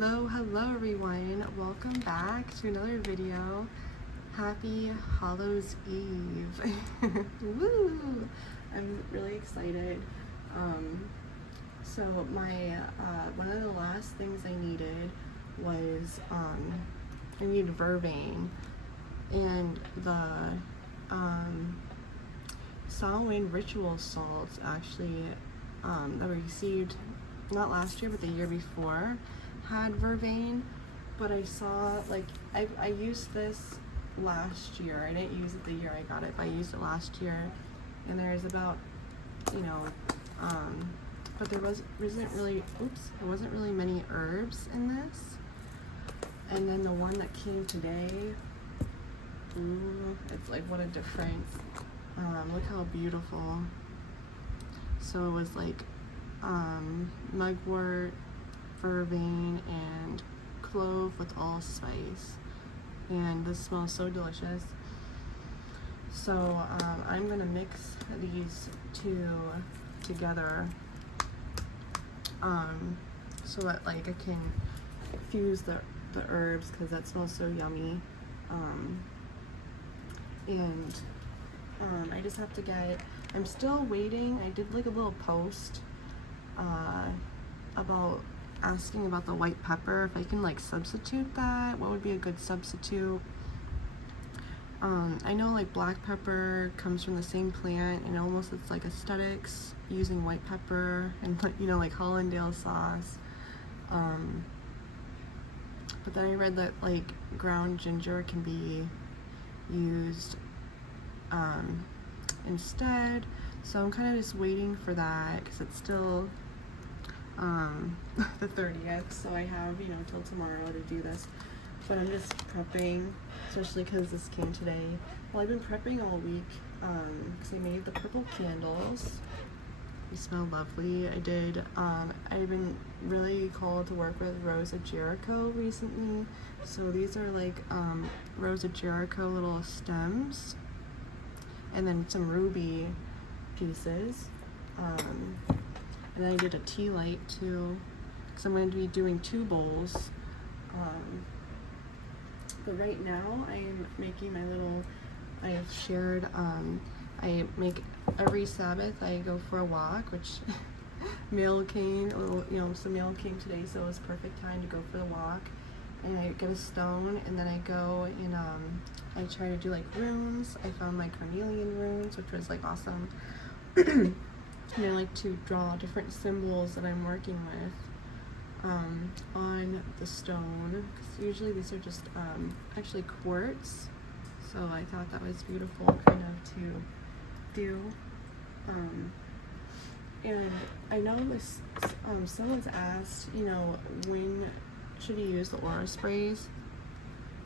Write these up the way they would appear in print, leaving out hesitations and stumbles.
Hello everyone. Welcome back to another video. Happy Hallows Eve. Woo! I'm really excited. So my one of the last things I needed was I needed vervain, and the Samhain ritual salts actually that we received not last year but the year before had vervain, but I saw, like, I used this last year. I didn't use it the year I got it, but I used it last year, and there's about, but there wasn't really many herbs in this. And then the one that came today, ooh, it's like, what a difference. Look how beautiful. So it was like mugwort, vervain, and clove with allspice, and this smells so delicious. So I'm gonna mix these two together so that, like, I can fuse the herbs, because that smells so yummy. I just have to get, I'm still waiting. I did like a little post about asking about the white pepper, if I can like substitute that, what would be a good substitute. I know like black pepper comes from the same plant, and almost it's like aesthetics using white pepper and, like Hollandaise sauce. But then I read that like ground ginger can be used instead, so I'm kind of just waiting for that, because it's still the 30th, so I have till tomorrow to do this. But I'm just prepping, especially because this came today. Well, I've been prepping all week because I made the purple candles. They smell lovely. I've been really called to work with Rose of Jericho recently, so these are like Rose of Jericho little stems, and then some ruby pieces. And then I did a Tealight too, because I'm going to be doing 2 bowls. But right now I'm making my little, I've shared, I make every Sabbath, I go for a walk, which mail came, some mail came today, so it was perfect time to go for the walk. And I get a stone, and then I go and I try to do like runes. I found my carnelian runes, which was like awesome. And I like to draw different symbols that I'm working with on the stone, because usually these are just actually quartz, so I thought that was beautiful kind of to do. And I know this, someone's asked, when should you use the aura sprays?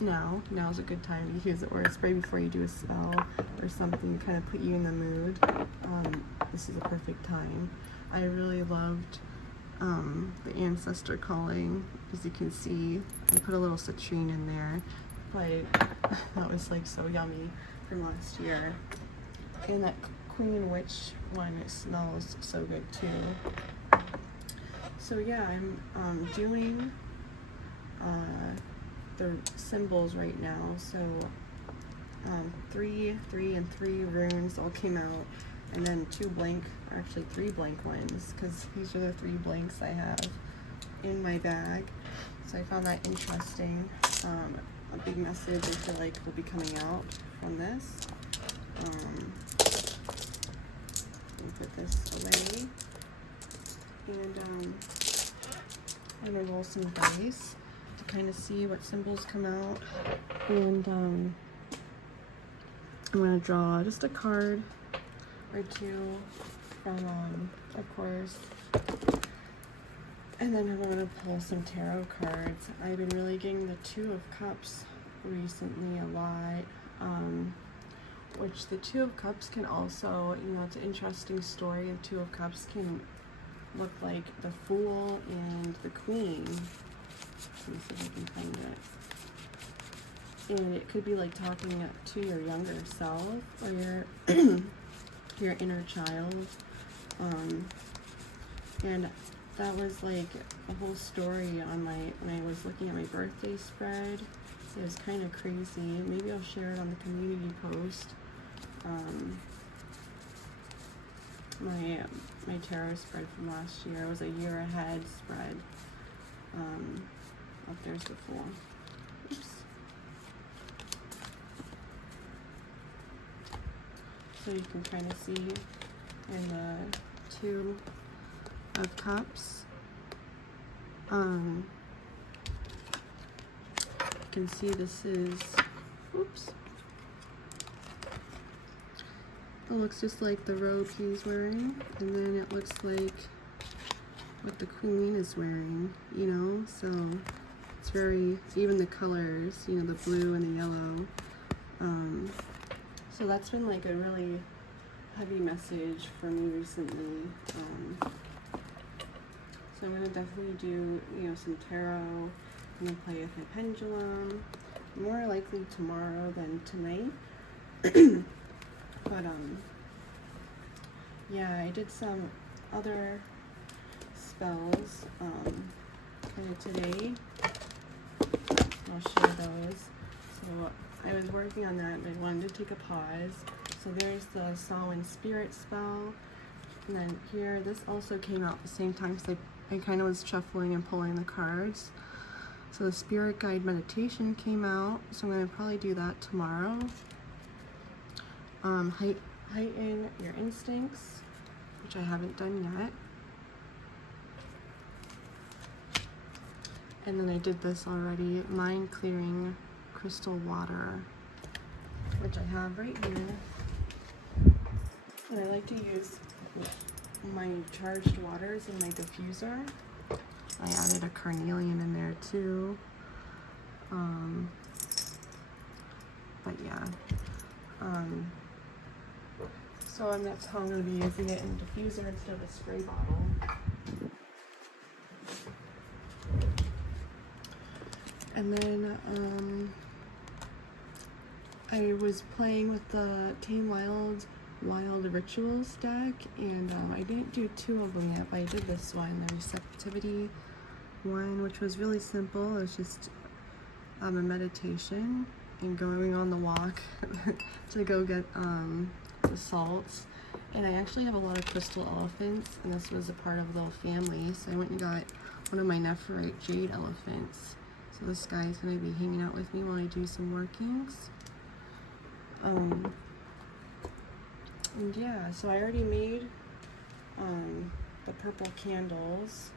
Now's a good time to use the aura spray before you do a spell or something to kind of put you in the mood. This is a perfect time. I really loved the ancestor calling. As you can see, I put a little citrine in there, but that was like so yummy from last year. And that Queen Witch one, it smells so good too. So yeah, I'm doing the symbols right now. So 3 and 3 runes all came out, and then 2 blank, or actually 3 blank ones, because these are the 3 blanks I have in my bag. So I found that interesting. A big message I feel like will be coming out on this. Let me put this away, and I'm gonna roll some dice to kind of see what symbols come out, and I'm gonna draw just a card or 2 from of course, and then I'm gonna pull some tarot cards. I've been really getting the 2 of Cups recently a lot, which the 2 of Cups can also, it's an interesting story. The 2 of Cups can look like the Fool and the Queen. Let me see if I can find it. And it could be like talking to your younger self, or your inner child. And that was like a whole story on when I was looking at my birthday spread. It was kind of crazy. Maybe I'll share it on the community post. My tarot spread from last year was a year ahead spread. Oh, there's the Fool. Oops. So you can kind of see in the Two of Cups. You can see this is, oops. It looks just like the robe he's wearing, and then it looks like what the Queen is wearing, you know, so it's very, even the colors, you know, the blue and the yellow. So that's been like a really heavy message for me recently. So I'm gonna definitely do, you know, some tarot. I'm gonna play with my pendulum, more likely tomorrow than tonight. But yeah, I did some other spells kind of today. I'll share those. So I was working on that and I wanted to take a pause. So there's the Samhain Spirit spell. And then here, this also came out at the same time, so I kind of was shuffling and pulling the cards. So the Spirit Guide Meditation came out, so I'm going to probably do that tomorrow. Heighten your instincts, which I haven't done yet. And then I did this already, Mind Clearing Crystal Water, which I have right here. And I like to use my charged waters in my diffuser. I added a carnelian in there too. But yeah. So that's how I'm going to be using it in a diffuser instead of a spray bottle. And then I was playing with the Tealight Wild Rituals deck, and I didn't do two of them yet, but I did this one, the Receptivity one, which was really simple. It was just a meditation and going on the walk to go get the salts. And I actually have a lot of crystal elephants, and this was a part of a little family, so I went and got one of my Nephrite jade elephants. So this guy's going to be hanging out with me while I do some workings. And yeah, so I already made the purple candles.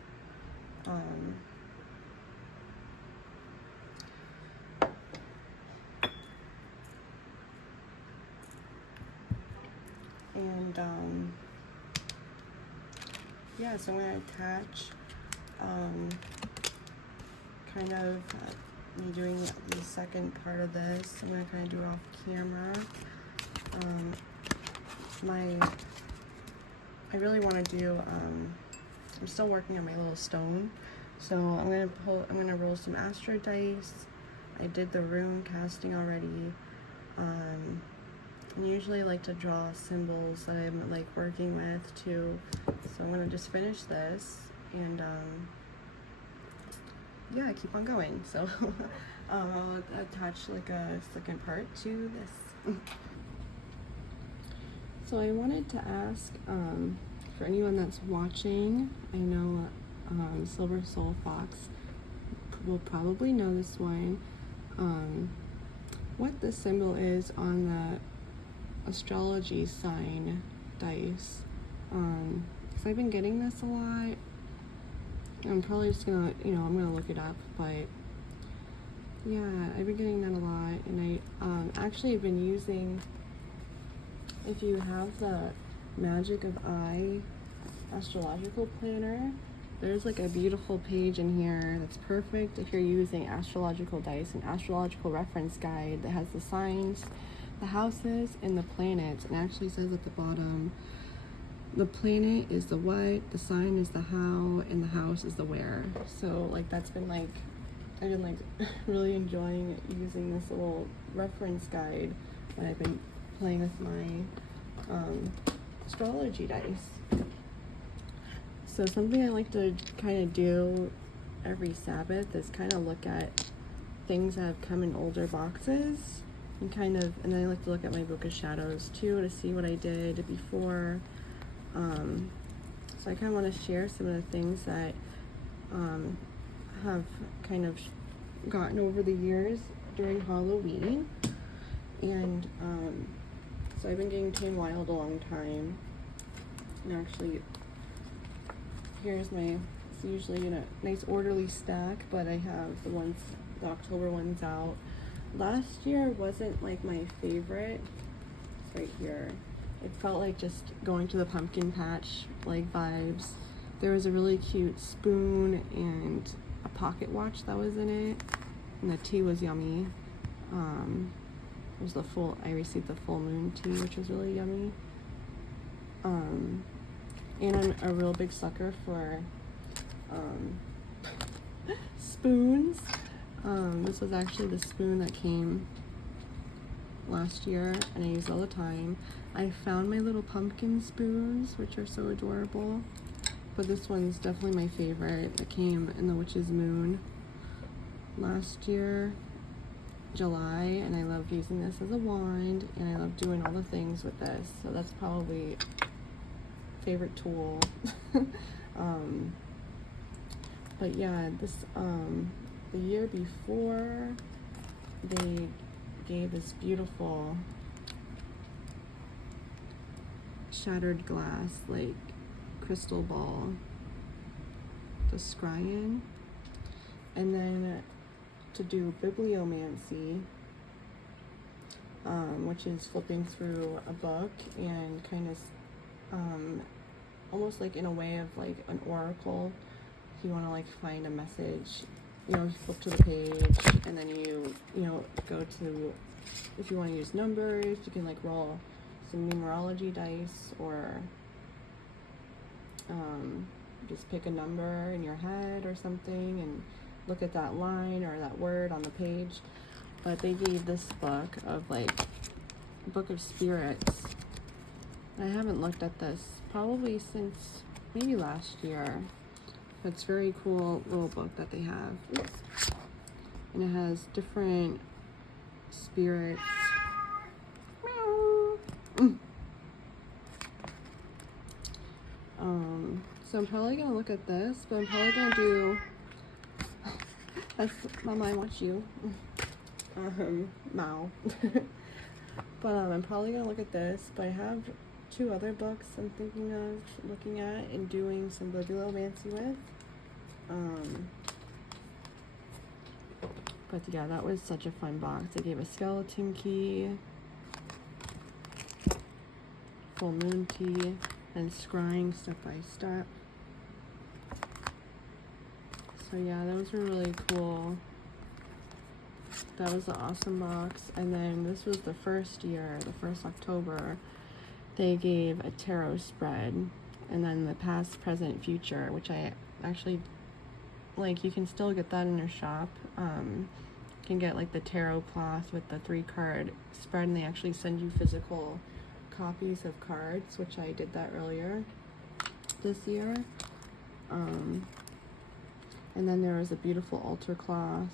Yeah, so I'm going to attach kind of me doing the second part of this. I'm going to kind of do it off camera. I really want to do, I'm still working on my little stone, so I'm going to roll some Astrology Dice. I did the rune casting already. I usually like to draw symbols that I'm like working with too, so I'm going to just finish this and yeah, keep on going. So I'll attach like a second part to this. So I wanted to ask, for anyone that's watching, I know Silver Soul Fox will probably know this one, what the symbol is on the astrology sign dice, because I've been getting this a lot. I'm probably just gonna, I'm gonna look it up, but yeah, I've been getting that a lot, and I actually have been using, if you have the Magic of I astrological planner, there's like a beautiful page in here that's perfect if you're using astrological dice, an astrological reference guide that has the signs, the houses, and the planets. And actually says at the bottom, the planet is the what, the sign is the how, and the house is the where. So like that's been like, I've been like really enjoying using this little reference guide when I've been playing with my astrology dice. So something I like to kind of do every Sabbath is kind of look at things that have come in older boxes and and then I like to look at my Book of Shadows too to see what I did before. So I kind of want to share some of the things that have kind of gotten over the years during Halloween. And so I've been getting Tame Wild a long time. And actually, here's it's usually in a nice orderly stack, but I have the October ones out. Last year wasn't like my favorite. It's right here. It felt like just going to the pumpkin patch like vibes. There was a really cute spoon and a pocket watch that was in it, and the tea was yummy. I received the full moon tea, which was really yummy. And I'm a real big sucker for spoons. This was actually the spoon that came last year, and I use it all the time. I found my little pumpkin spoons, which are so adorable, but this one's definitely my favorite. It came in the Witch's Moon last year, July, and I love using this as a wand, and I love doing all the things with this, so that's probably favorite tool. But yeah, the year before, they gave this beautiful shattered glass, like crystal ball to scry in, and then to do bibliomancy, which is flipping through a book and kind of almost like in a way of like an oracle. If you want to like find a message, you flip to the page, and then you go to, if you want to use numbers, you can like roll some numerology dice, or just pick a number in your head or something and look at that line or that word on the page. But they gave this book of like Book of Spirits. I haven't looked at this probably since maybe last year. It's a very cool little book that they have. Oops. And it has different spirits. So I'm probably gonna look at this, but I'm probably gonna do that's Mama, I want you. Mao. But I'm probably gonna look at this, but I have 2 other books I'm thinking of looking at and doing some bibliomancy with. But yeah, that was such a fun box. They gave a skeleton key, full moon tea, and scrying step by step. So yeah, those were really cool. That was an awesome box. And then this was the first year, the first October, they gave a tarot spread, and then the past, present, future, which I actually like. You can still get that in your shop. You can get like the tarot cloth with the 3-card spread, and they actually send you physical copies of cards, which I did that earlier this year. And then there was a beautiful altar cloth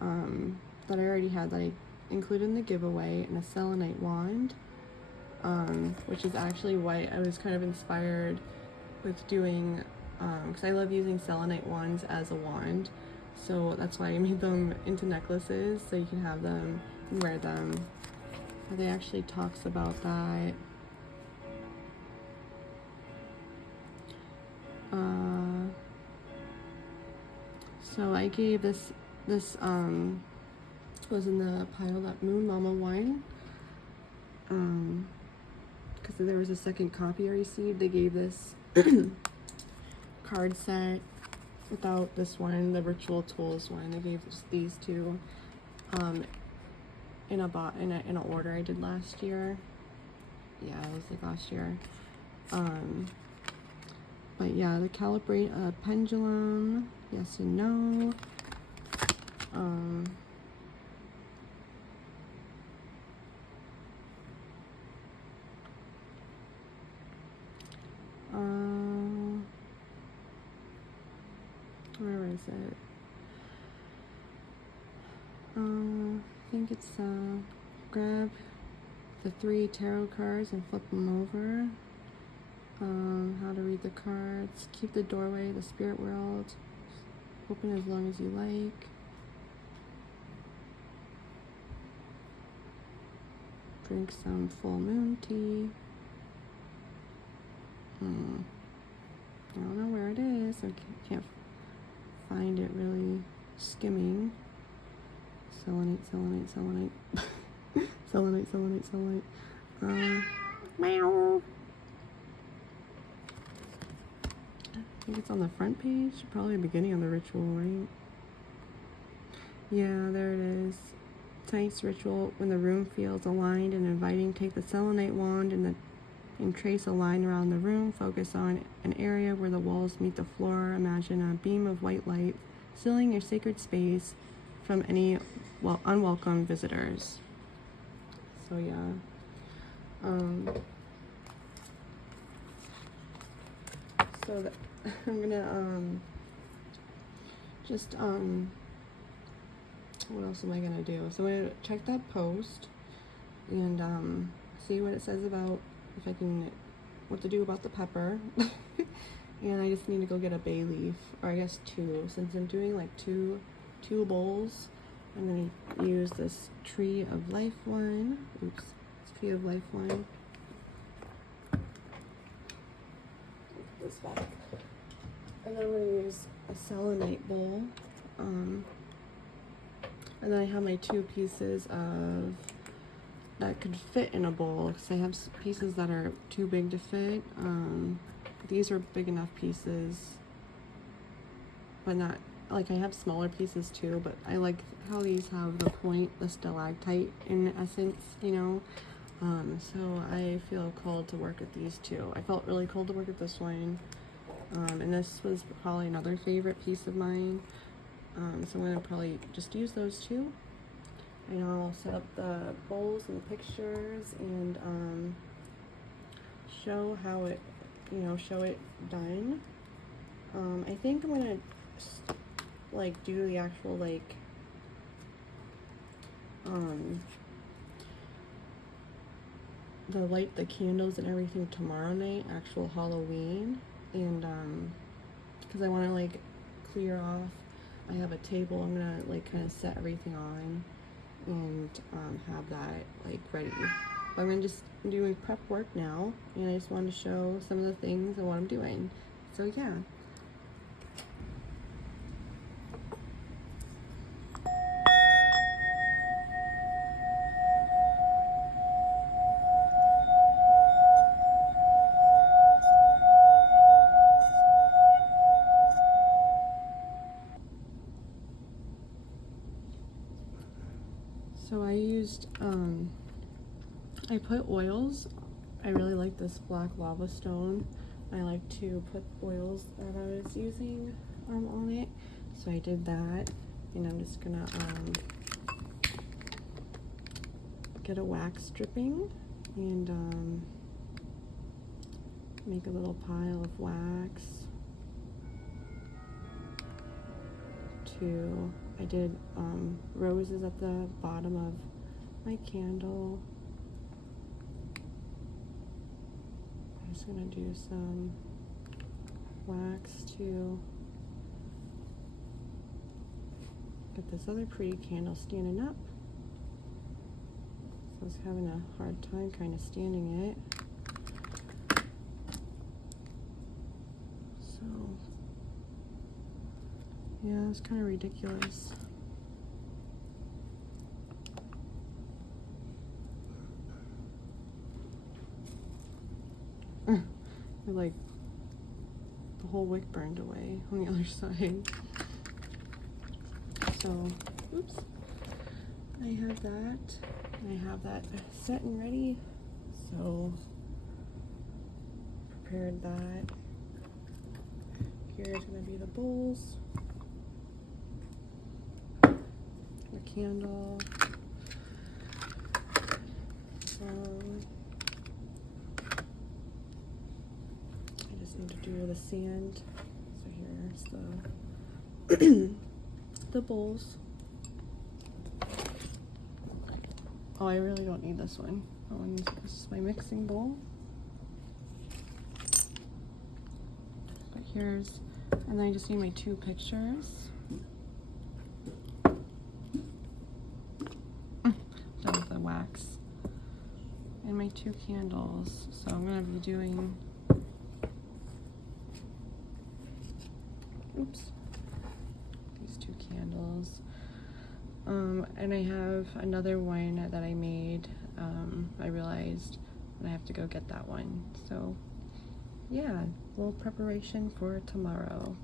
that I already had, that I included in the giveaway, and a selenite wand, which is actually why I was kind of inspired with doing, because I love using selenite wands as a wand, so that's why I made them into necklaces, so you can have them and wear them. They actually talks about that. So I gave this was in the pile that Moon Mama won, because there was a second copy I received. They gave this card set without this one, the Ritual Tools one. They gave just these 2 in a order I did last year. Yeah, it was like last year. But yeah, the calibrate pendulum, yes and no. is it? I think it's grab the 3 tarot cards and flip them over. How to read the cards. Keep the doorway, the spirit world, open as long as you like. Drink some full moon tea. I don't know where it is. I can't find it really. Skimming. Selenite, selenite, selenite. Selenite, selenite, selenite. Meow. I think it's on the front page. Probably the beginning of the ritual, right? Yeah, there it is. Tonight's ritual, when the room feels aligned and inviting, take the selenite wand and trace a line around the room. Focus on an area where the walls meet the floor. Imagine a beam of white light sealing your sacred space from any unwelcome visitors. So yeah, so that I'm gonna just what else am I gonna do? So I'm gonna check that post and see what it says about if I can, what to do about the pepper. And I just need to go get a bay leaf, or I guess 2, since I'm doing like two bowls. I'm gonna use this tree of life one. Oops, it's tree of life one. This back. And then I'm gonna use a selenite bowl. And then I have my 2 pieces of that could fit in a bowl, because I have pieces that are too big to fit. These are big enough pieces, but not, like, I have smaller pieces too, but I like how these have the point, the stalactite in essence, you know. So I feel called to work with these 2. I felt really called to work with this one. And this was probably another favorite piece of mine. So I'm gonna probably just use those 2. And I'll set up the bowls and the pictures and show how it, show it done. I think I'm gonna like do the actual like the candles and everything tomorrow night, actual Halloween, and because I want to like clear off. I have a table I'm gonna like kind of set everything on and have that like ready. But I'm just doing prep work now, and I just wanted to show some of the things and what I'm doing. So yeah. So I used, I put oils. I really like this black lava stone. I like to put oils that I was using on it. So I did that, and I'm just gonna get a wax stripping and make a little pile of wax. I did roses at the bottom of my candle. I'm just gonna do some wax to get this other pretty candle standing up. So I was having a hard time kind of standing it. Yeah, it's kind of ridiculous. Like the whole wick burned away on the other side. So, oops. I have that. I have that set and ready. So, prepared that. Here's gonna be the bowls. Candle. I just need to do the sand. So here's the the bowls. Oh, I really don't need this one. This is my mixing bowl. But here's, and then I just need my 2 pictures. Done with the wax. And my 2 candles. So I'm gonna be doing, oops, these 2 candles. And I have another one that I made. I realized, and I have to go get that one. So yeah, a little preparation for tomorrow.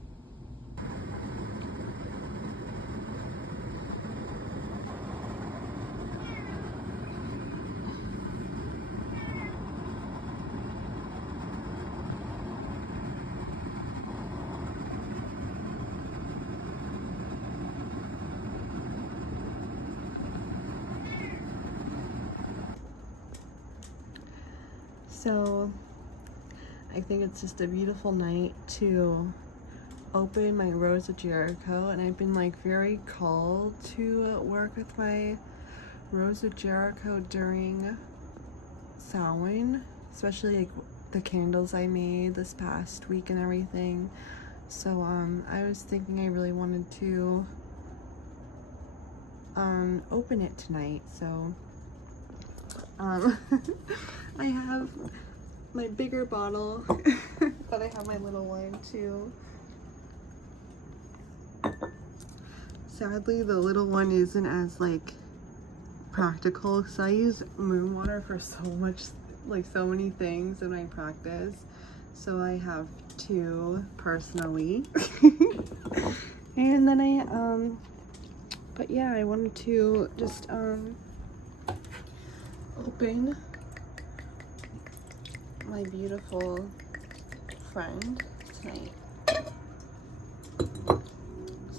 So I think it's just a beautiful night to open my Rose of Jericho, and I've been like very called to work with my Rose of Jericho during Samhain, especially like the candles I made this past week and everything. So I was thinking I really wanted to open it tonight. So I have my bigger bottle, but I have my little one too. Sadly, the little one isn't as like practical, so I use moon water for so many things in my practice. So I have 2 personally. And then but yeah, I wanted to just open my beautiful friend tonight.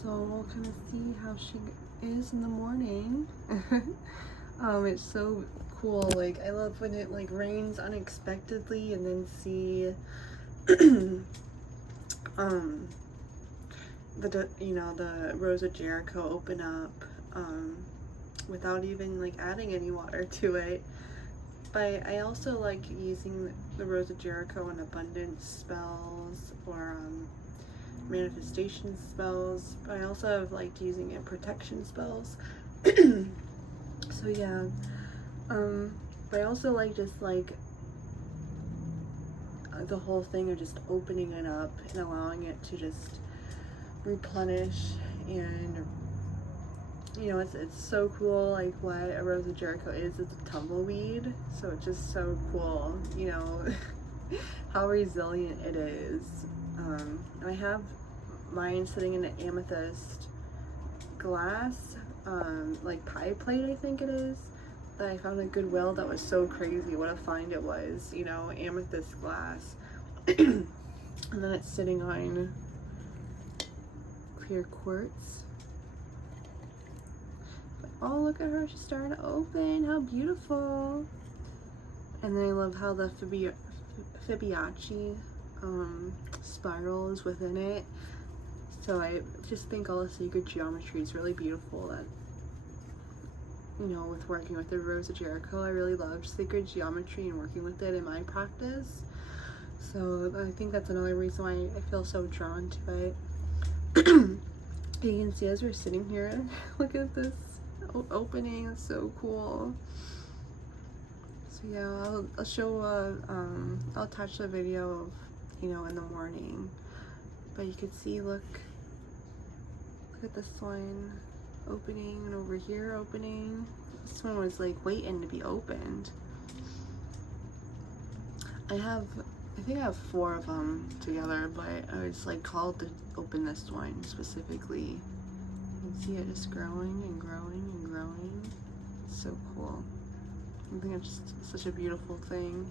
So we'll kind of see how she is in the morning. It's so cool. Like, I love when it like rains unexpectedly and then see the Rose of Jericho open up without even like adding any water to it. But I also like using the Rose of Jericho in abundance spells or manifestation spells. I also have liked using it in protection spells. So yeah, but I also like just like the whole thing of just opening it up and allowing it to just replenish. And you know, it's so cool. Like, what a Rose of Jericho is, it's a tumbleweed, so it's just so cool, you know, how resilient it is. And I have mine sitting in an amethyst glass, like pie plate, I think it is, that I found at Goodwill. That was so crazy, what a find it was, you know, amethyst glass. And then it's sitting on clear quartz. Oh, look at her, she's starting to open. How beautiful. And then I love how the Fibonacci spiral is within it. So I just think all the sacred geometry is really beautiful. That, you know, with working with the Rose of Jericho, I really love sacred geometry and working with it in my practice. So I think that's another reason why I feel so drawn to it. You can see as we're sitting here, look at this opening. It's so cool. So yeah, I'll show I'll attach the video of, you know, in the morning, but you could see, look at this one opening, and over here opening. This one was like waiting to be opened. I think I have 4 of them together, but I was like called to open this one specifically. You can see it just growing and growing and growing. It's so cool. I think it's just such a beautiful thing.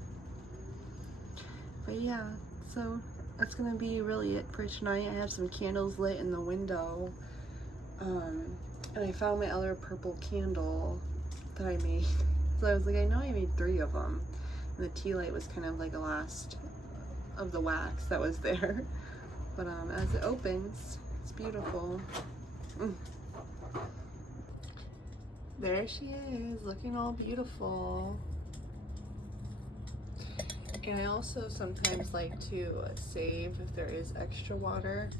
But yeah, so that's gonna be really it for tonight. I have some candles lit in the window, and I found my other purple candle that I made. So I was like, I know I made 3 of them, and the Tealight was kind of like a last of the wax that was there. But as it opens, It's beautiful. There she is, looking all beautiful. And I also sometimes like to save, if there is extra water,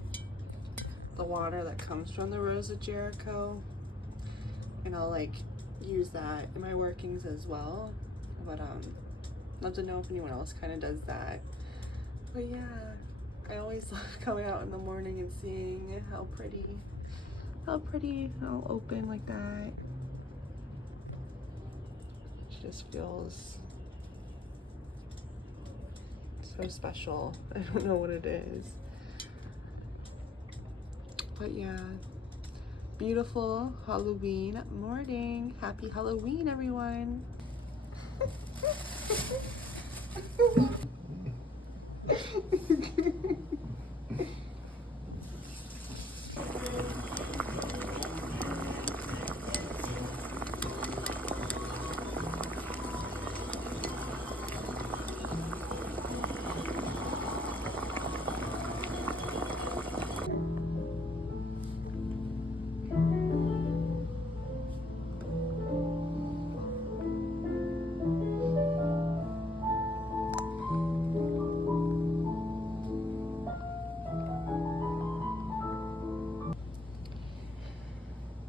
the water that comes from the Rose of Jericho, and I'll like use that in my workings as well. But not to know if anyone else kind of does that. But yeah, I always love coming out in the morning and seeing how pretty, how open like that. It just feels so special. I don't know what it is. But yeah, beautiful Halloween morning. Happy Halloween, everyone.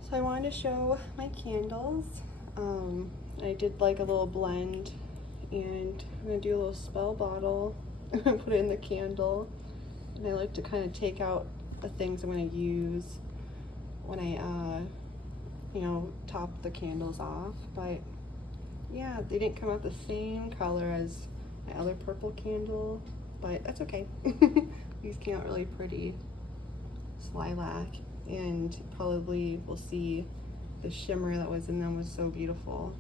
So I wanted to show my candles. I did like a little blend, and I'm gonna do a little spell bottle and put it in the candle. And I like to kind of take out the things I'm gonna use when I, you know, top the candles off. But yeah, they didn't come out the same color as my other purple candle, but that's okay. These came out really pretty. It's lilac, and probably we'll see the shimmer that was in them was so beautiful.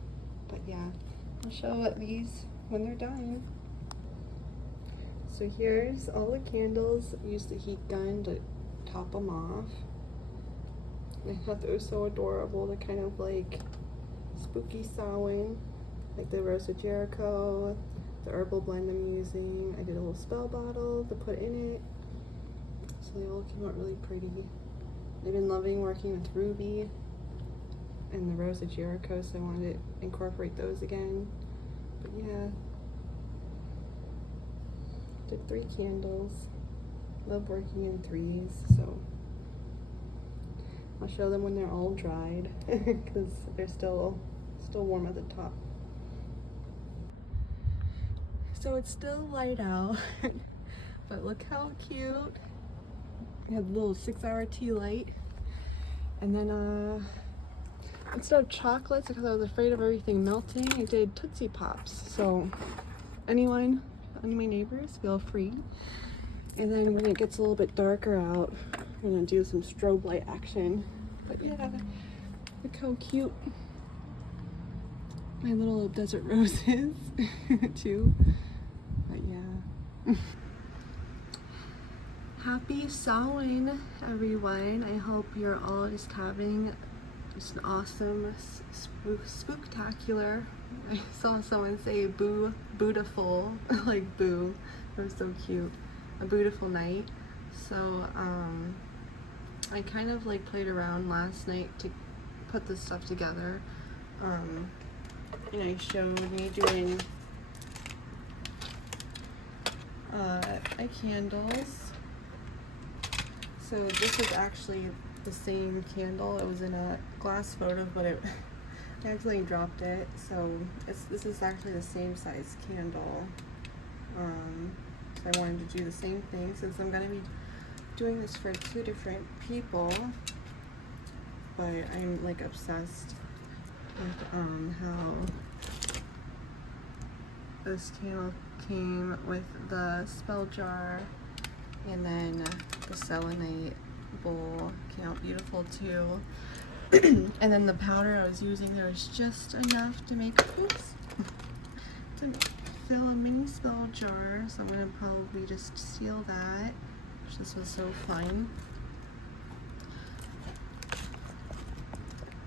But yeah, I'll show these when they're done. So here's all the candles. I used the heat gun to top them off. I thought that was so adorable, the kind of like spooky Samhain, like the Rose of Jericho, the herbal blend I'm using. I did a little spell bottle to put in it. So they all came out really pretty. I've been loving working with ruby and the Rose of Jericho, so I wanted to incorporate those again. But yeah, did 3 candles. Love working in 3s, so I'll show them when they're all dried because they're still warm at the top. So it's still light out, but look how cute. I had a little 6-hour Tealight, and then instead of chocolates, because I was afraid of everything melting, I did Tootsie Pops. So any of my neighbors, feel free. And then when it gets a little bit darker out, I'm gonna do some strobe light action. But yeah, look how cute my little desert rose is too. But yeah. Happy Samhain, everyone. I hope you're all just having just an awesome, spooktacular. I saw someone say beautiful, like boo. It was so cute. A beautiful night. So I kind of like played around last night to put this stuff together. And I showed me doing my candles. So this is actually the same candle. It was in a glass photo, but I accidentally dropped it. So this is actually the same size candle. So I wanted to do the same thing since I'm going to be doing this for 2 different people. But I'm like obsessed with how this candle came with the spell jar, and then the selenite bowl came out beautiful too. And then the powder I was using, there was just enough to make, to fill a mini spell jar. So I'm gonna probably just seal that, which this was so fun.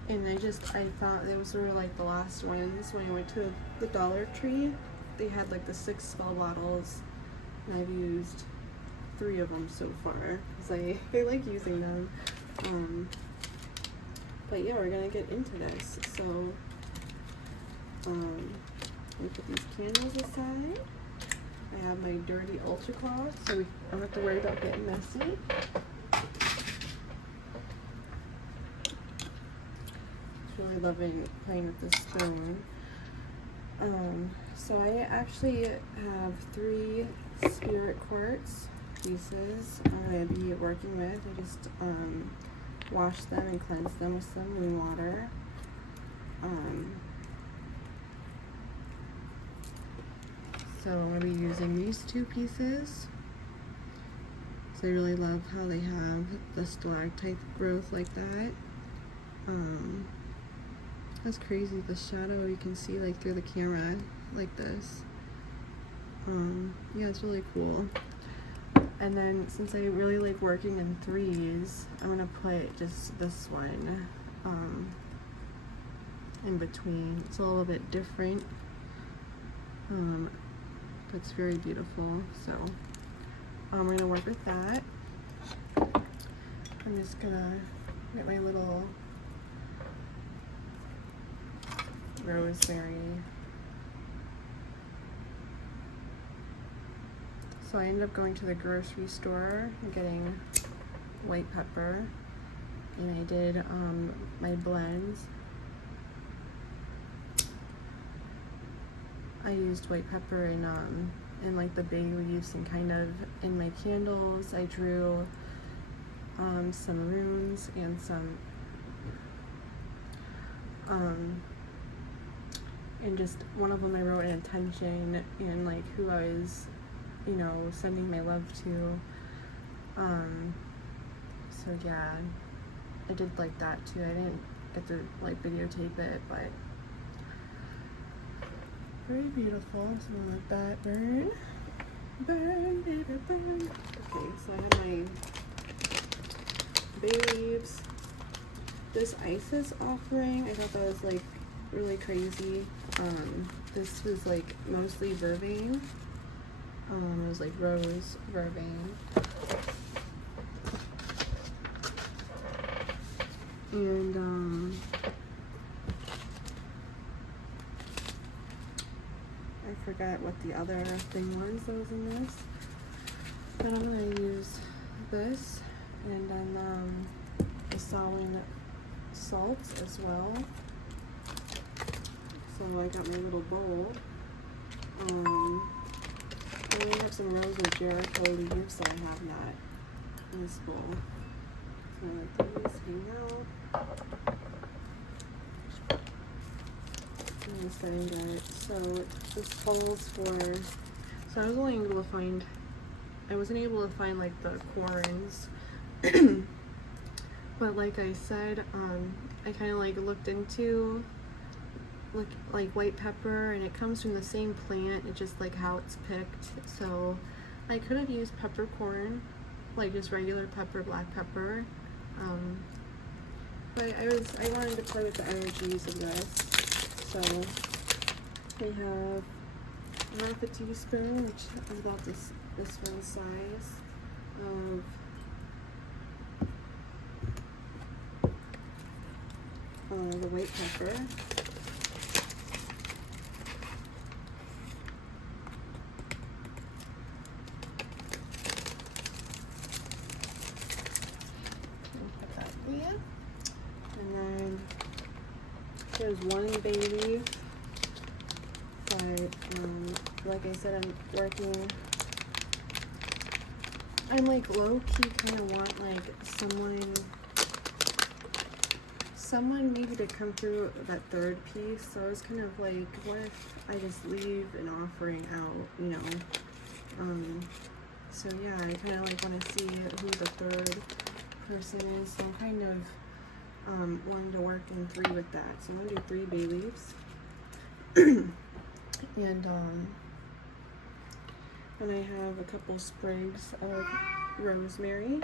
And I thought those were like the last ones when I went to the Dollar Tree. They had like the 6 spell bottles, and I've used 3 of them so far because I like using them. But yeah, we're gonna get into this. So we put these candles aside. I have my dirty ultra cloth, so I don't have to worry about getting messy. Really loving playing with this spoon. So I actually have 3 spirit quartz pieces I'm going to be working with. I just wash them and cleanse them with some moon water. So I'm going to be using these 2 pieces. So I really love how they have the stalactite growth like that. That's crazy, the shadow you can see like through the camera like this. Yeah, it's really cool. And then since I really like working in 3s, I'm gonna put just this one in between. It's a little bit different, but it's very beautiful. So we're gonna work with that. I'm just gonna get my little rosemary. So I ended up going to the grocery store and getting white pepper, and I did my blends. I used white pepper in like the bay leaves and kind of in my candles. I drew some runes and some and just one of them I wrote an intention and like who I was, you know, sending my love to. So yeah, I did like that too. I didn't get to like videotape it, but very beautiful. So I'm gonna let that burn. Burn, baby, burn. Okay, so I have my bay leaves. This Isis offering, I thought that was like really crazy. This was like mostly vervain. It was like rose vervain. And I forgot what the other thing was that was in this. But I'm gonna use this and then the Samhain salts as well. So I got my little bowl. And we have some rose of Jericho leaves that I have not in this bowl. So I'm gonna let these hang out. And find that. So this calls for. So I was only able to find. I wasn't able to find like the corns. But like I said, I kind of like looked into like white pepper, and it comes from the same plant. It's just like how it's picked. So I could have used peppercorn, like just regular pepper, black pepper. But I wanted to play with the energies of this. So we have half a teaspoon, which is about this one size, of the white pepper. Put that there. And then there's 1 bay leaf. But like I said, I'm like low-key kind of want like someone maybe to come through that 3rd piece. So I was kind of like, what if I just leave an offering out, you know? So yeah, I kind of like want to see who the 3rd person is. So I'm kind of wanting to work in 3 with that. So I'm gonna do 3 bay leaves. And I have a couple sprigs of rosemary.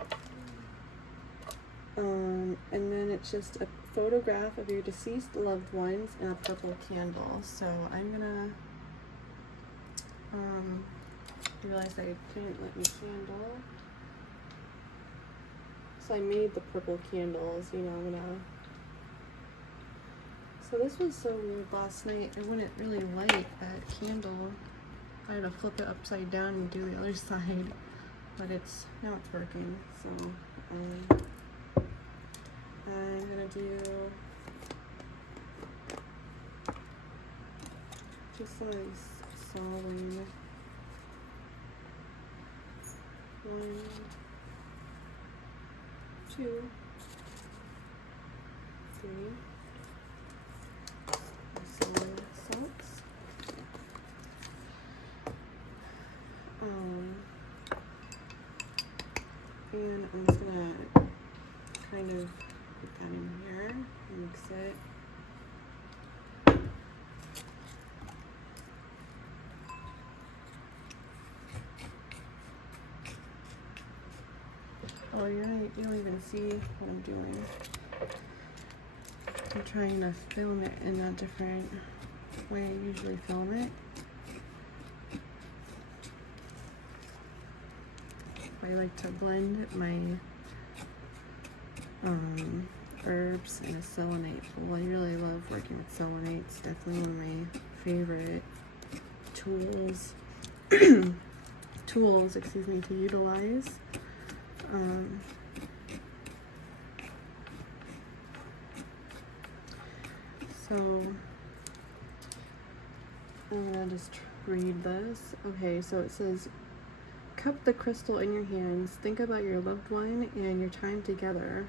And then it's just a photograph of your deceased loved ones and a purple candle. So I'm gonna, I realized I couldn't light my candle. So I made the purple candles, you know, I'm gonna... So this was so weird last night. I wouldn't really light that candle. I had to flip it upside down and do the other side. But now it's working. So I'm gonna do just like solid 1, 2, 3 solid salts. And I'm just gonna kind of put that in here, mix it. Oh, you don't even see what I'm doing. I'm trying to film it in a different way I usually film it. I like to blend my herbs in a selenite bowl. I really love working with selenite. It's definitely one of my favorite tools to utilize. So I'm gonna just read this. Okay, so it says, cup the crystal in your hands, think about your loved one and your time together.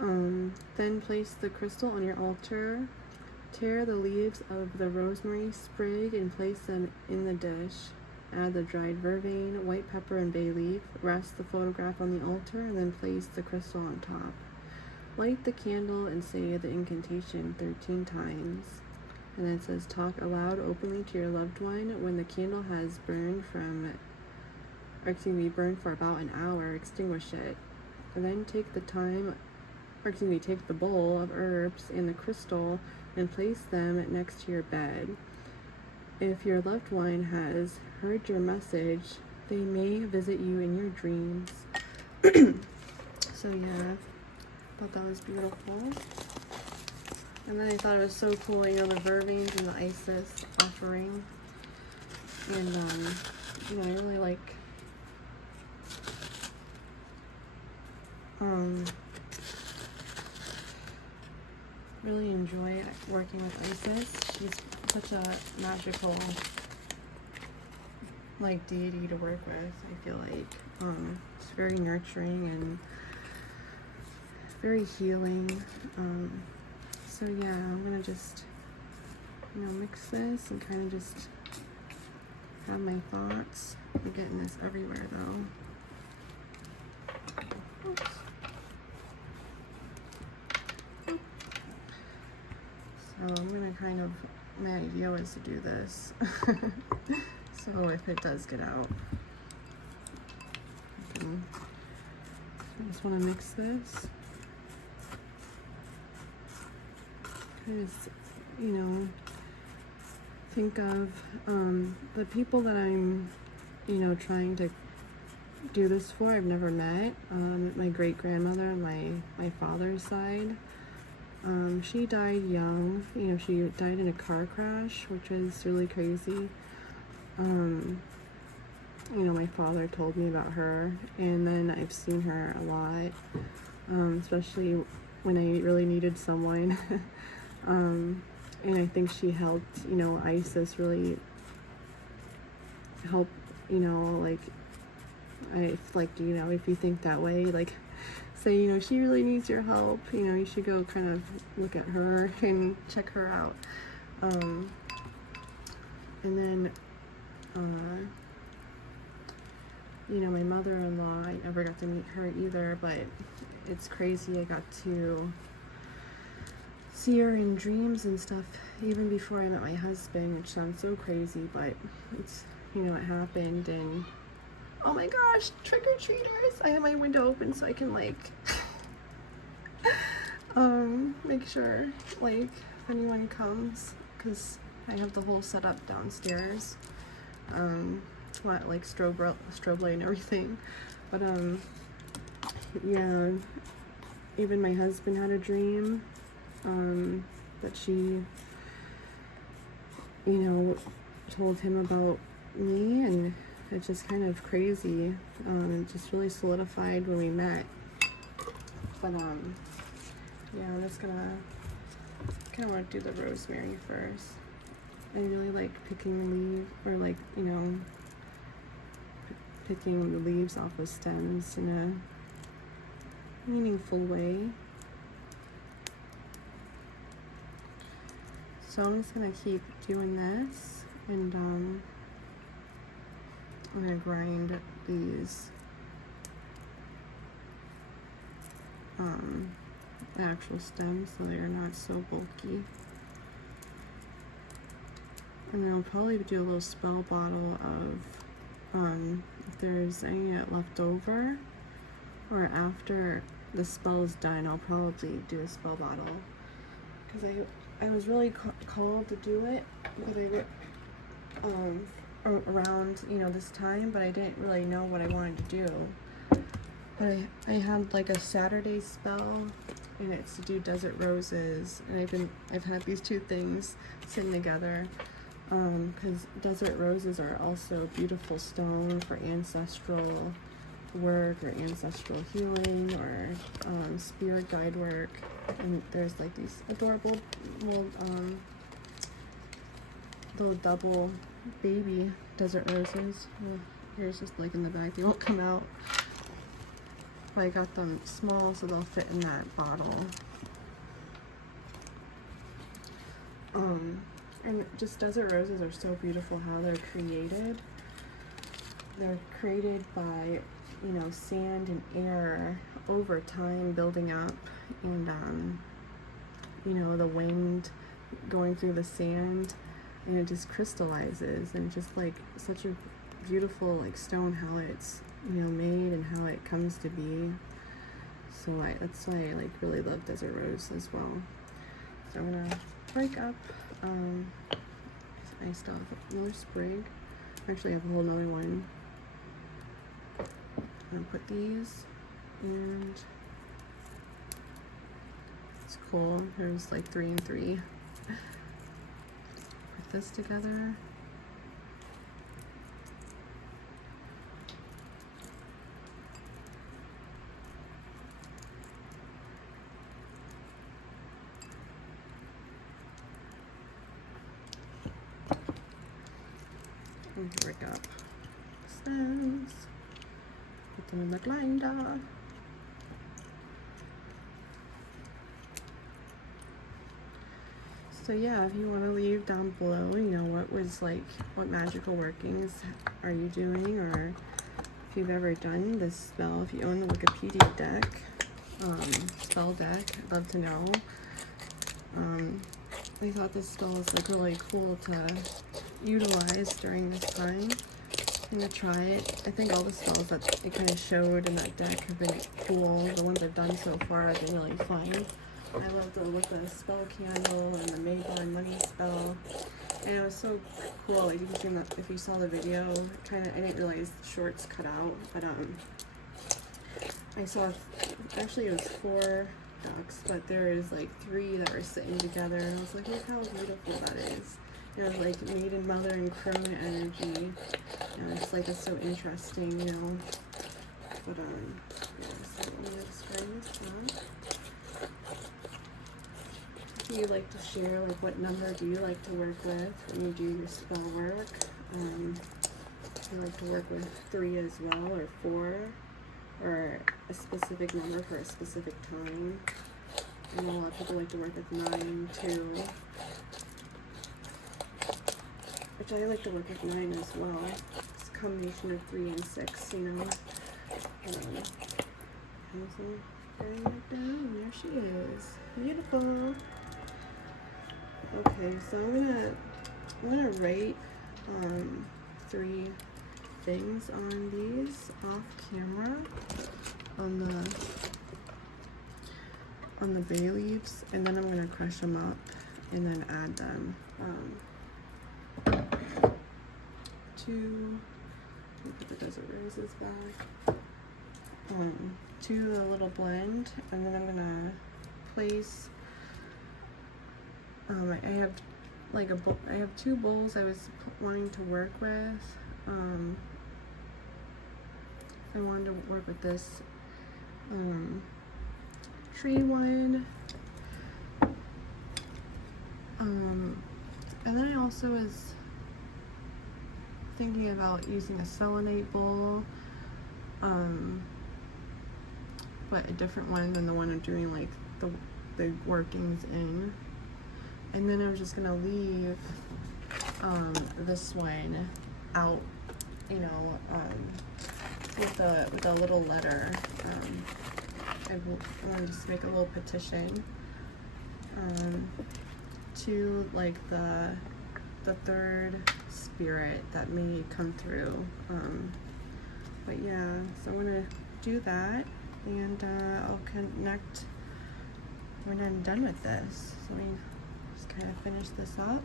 Then place the crystal on your altar. Tear the leaves of the rosemary sprig and place them in the dish. Add the dried vervain, white pepper, and bay leaf. Rest the photograph on the altar and then place the crystal on top. Light the candle and say the incantation 13 times. And then it says, talk aloud openly to your loved one. When the candle has burned for about an hour, extinguish it. And then take the bowl of herbs and the crystal and place them next to your bed. If your loved one has heard your message, they may visit you in your dreams. So yeah, I thought that was beautiful. And then I thought it was so cool, you know, the vervains and the Isis offering. And, you know, I really like, really enjoy working with Isis. She's such a magical, like, deity to work with, I feel like. It's very nurturing and very healing. So yeah, I'm gonna just, you know, mix this and kind of just have my thoughts. I'm getting this everywhere though. Oops. So I'm gonna kind of, my idea was to do this. So if it does get out, I just want to mix this. Just, you know, think of the people that I'm, you know, trying to do this for. I've never met. My great grandmother on my father's side. She died young. You know, she died in a car crash, which is really crazy. You know, my father told me about her, and then I've seen her a lot, especially when I really needed someone. And I think she helped, you know, Isis really help, you know, like, you know, if you think that way, like, say, you know, she really needs your help, you know, you should go kind of look at her and check her out. And then, you know, my mother-in-law, I never got to meet her either, but it's crazy. I got to see her in dreams and stuff even before I met my husband, which sounds so crazy, but it's, you know, it happened. And oh my gosh, trick-or-treaters! I have my window open so I can, like, make sure, like, if anyone comes, because I have the whole setup downstairs, like strobe light and everything, but yeah, even my husband had a dream that she, you know, told him about me, and it's just kind of crazy. It just really solidified when we met. But yeah, I'm just gonna kind of want to do the rosemary first. I really like picking the leaf, or like, you know, picking the leaves off of stems in a meaningful way. So I'm just gonna keep doing this, and I'm gonna grind these actual stems so they're not so bulky. And then I'll probably do a little spell bottle of if there's any left over, or after the spell is done, I'll probably do a spell bottle, because I was really called to do it because around, you know, this time, but I didn't really know what I wanted to do. But I had like a Saturday spell, and it's to do desert roses, and I've had these two things sitting together, because desert roses are also a beautiful stone for ancestral work or ancestral healing, or spirit guide work. And there's like these adorable little double baby desert roses. Well, here's just like in the back, they won't come out. But I got them small so they'll fit in that bottle. And just desert roses are so beautiful how they're created. They're created by, you know, sand and air over time building up, and you know, the wind going through the sand, and it just crystallizes, and just like such a beautiful like stone how it's, you know, made and how it comes to be. So that's why I like really love desert rose as well. So I'm gonna break up. I still have another sprig. Actually, I have a whole another one. I'm gonna put these, and it's cool. There's like 3 and 3. Put this together. And break up stems. Put them in the grinder. So yeah, if you want to leave down below, you know, what magical workings are you doing, or if you've ever done this spell, if you own the Wikipedia deck, spell deck, I'd love to know. I thought this spell was like really cool to utilize during this time. I'm gonna try it. I think all the spells that it kind of showed in that deck have been cool. The ones I've done so far have been really fun. I love with the spell candle and the Mayborn money spell, and it was so cool. Like if you saw the video, I didn't realize the shorts cut out, but I saw, actually it was 4 ducks, but there is like 3 that were sitting together, and I was like, look how beautiful that is. You know, like maiden, mother, and crone energy. You know, it's like, it's so interesting, you know. But yeah, so I'm gonna just try this one. Do you like to share, like, what number do you like to work with when you do your spell work? Do you like to work with 3 as well, or 4, or a specific number for a specific time? I know a lot of people like to work with 9 too, which I like to work with 9 as well. It's a combination of 3 and 6, you know. Bring it down. There she is. Beautiful. Okay, so I'm gonna rate 3 things on these off camera on the bay leaves, and then I'm gonna crush them up and then add them to, put the desert roses back. to the little blend, and then I'm gonna place. I have like a bowl. I have 2 bowls I was wanting to work with. I wanted to work with this tree one. And then I also was thinking about using a selenite bowl, but a different one than the one I'm doing like the workings in. And then I'm just gonna leave this one out, you know, with a little letter. I wanted to make a little petition to like the third spirit that may come through. But yeah, so I'm gonna do that, and I'll connect when I'm done with this. So let me just kind of finish this up.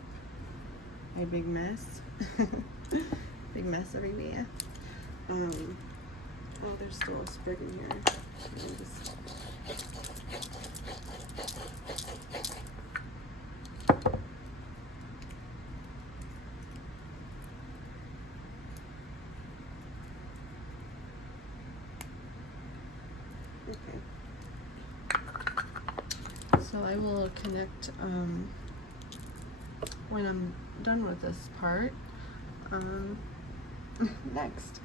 My big mess. Big mess everywhere. Oh, there's still a sprig in here. Okay. So I will connect when I'm done with this part next.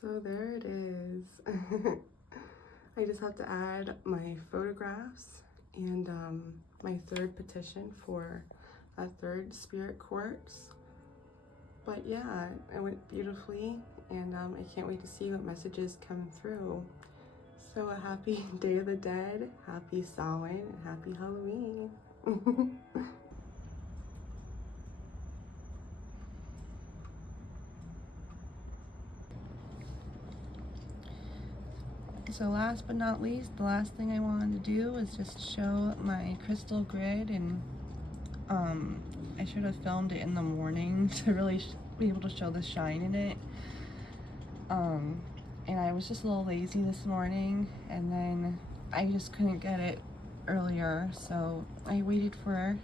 So there it is. I just have to add my photographs and my third petition for a third spirit quartz. But yeah, it went beautifully, and I can't wait to see what messages come through. So a happy Day of the Dead, happy Samhain, and happy Halloween. So last but not least, the last thing I wanted to do is just show my crystal grid, and I should have filmed it in the morning to really be able to show the shine in it. And I was just a little lazy this morning, and then I just couldn't get it earlier, so I waited for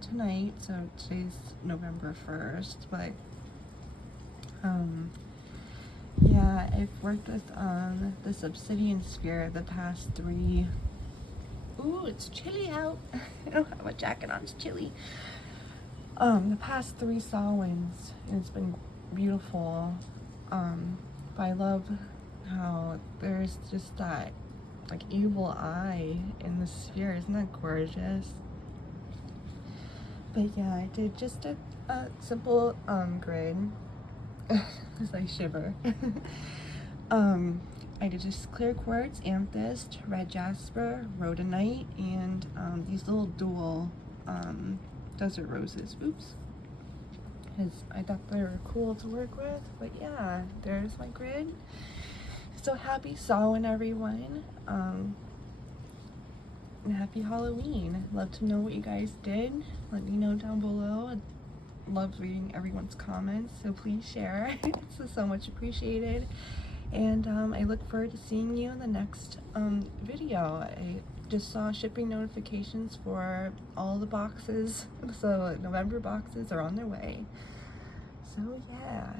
tonight. So today's November 1st, but yeah, I've worked with this obsidian sphere the past 3. Ooh, it's chilly out. I don't have a jacket on, it's chilly. The past 3 Samhains, and it's been beautiful. But I love how there's just that like evil eye in the sphere. Isn't that gorgeous? But yeah, I did just a simple grid. As I shiver. I did just clear quartz, amethyst, red jasper, rhodonite, and these little dual desert roses. Oops. Because I thought they were cool to work with. But yeah, there's my grid. So happy Samhain, everyone. And happy Halloween. Love to know what you guys did. Let me know down below. I'd love reading everyone's comments, so please share. It's so much appreciated. And I look forward to seeing you in the next video. I just saw shipping notifications for all the boxes, so November boxes are on their way. So yeah.